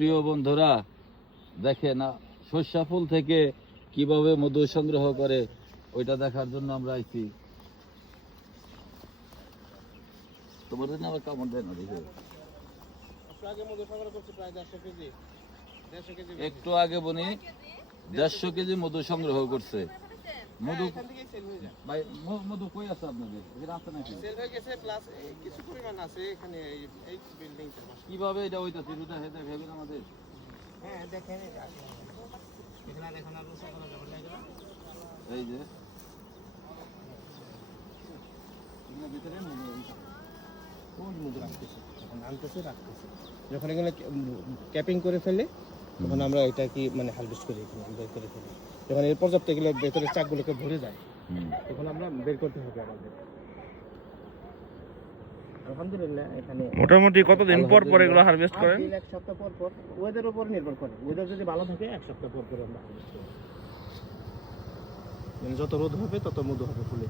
প্রিয় বন্ধুরা, দেখেন সর্ষা ফুল থেকে কিভাবে মধু সংগ্রহ করে ওইটা দেখার জন্য আমরা আইছি। তোমার জন্য আবার কামড় দেয় না দেখে। একটু আগে বনি 150 কেজি মধু সংগ্রহ করছে। মধু ভাই, মধু কই আছে আপনাদের? এখানে আছে নাকি? সেল হয়ে গেছে, প্লাস কিছু পরিমাণ আছে এখানে এই বিল্ডিং এর পাশে। কিভাবে এটা হইতাছে এটা দেখাবেন আমাদের? হ্যাঁ দেখেন, এটা এখানে দেখেন আর মুছে করা যাবে না এগুলো। এই যে এগুলো ভিতরে মধু, কোন মধু রাখতেছে এখন আনতেছে রাখতেছে। যখন এগুলো ক্যাপিং করে ফেলে তখন আমরা এটা কি মানে হারভেস্ট করি, বের করে ফেলি। যখন এর পর্যাপ্ত এগুলো ভেতরে চাকগুলোকে ভরে যায় তখন আমরা বের করতে হবে আমাদের। আলহামদুলিল্লাহ এখানে মোটামুটি কতদিন পর পর এগুলো হারভেস্ট করেন? এক সপ্তাহ পর পর, ওয়েদার উপর নির্ভর করে। ওয়েদার যদি ভালো থাকে এক সপ্তাহ পর পর আমরা হারভেস্ট করি। মানে যত রোদ হবে তত মধু হবে ফুলে।